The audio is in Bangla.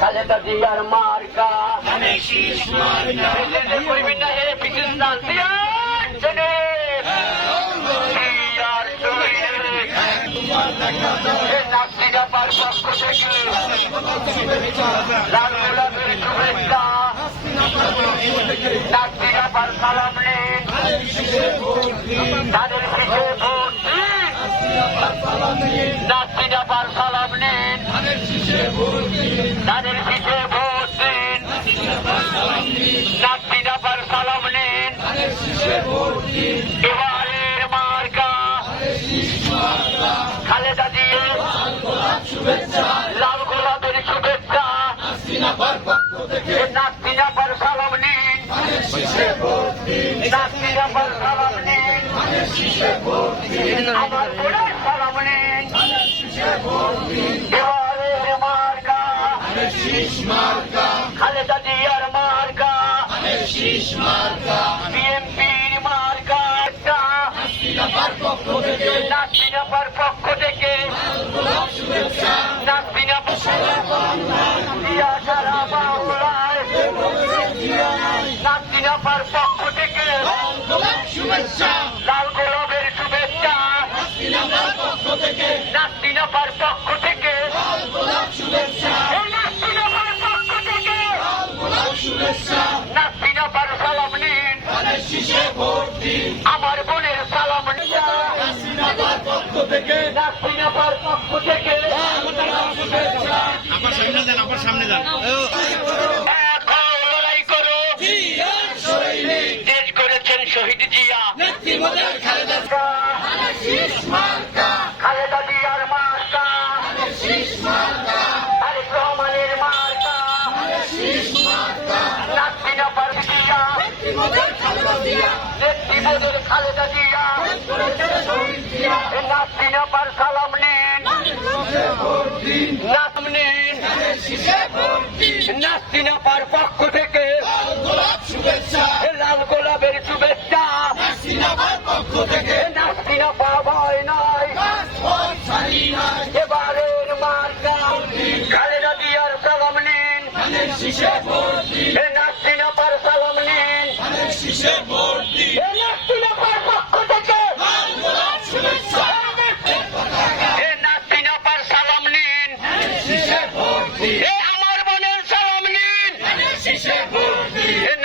খালেদা জিয়ার মার্কা। প্রেসিডেন্ট করবেন না হে পাকিস্তান জিয়ার জন্য জিয়ার নাস্তিকা পার পক্ষ থেকে লাল গোলাপের শুভেচ্ছা। সালাম নিন তাদের পিছিয়ে ভোট। দিন নাস্তিকা সালাম নিন তাদের পিছিয়ে ভোট দিন নাস্তিকা পার সালাম নিন। এবারের মার্কা। খালেদা দিয়ে লাল গোলাপের শুভেচ্ছা। নাস্তিকা পার সালাম নিন। নাস্তিকা পার সালাম নিন। আমার সালাম নিন। খালেদা জিয়ার মার্কা। বিএনপির মার্কা নাসিনাপার পক্ষ থেকে। নাসিনা জিয়া সারা বাংলায়। নাসিনাপার পক্ষ থেকে। লাল গোলাপের শুভেচ্ছা। নাসিনাপার পক্ষ আমার বোনের সালাম পক্ষ থেকে আবার সামনে যান আবার সামনে যান। লড়াই করো। দেশ করেছেন শহীদ জিয়া। নেত্রীবোধের খালেদা জিয়া পার সালাম নিন নাম নিন পার পক্ষ থেকে লাল গোলাপের শুভেচ্ছা নাসিনা পাওয়াই নয় এবারের মার্কা খালেদা জিয়ার সালাম নিন in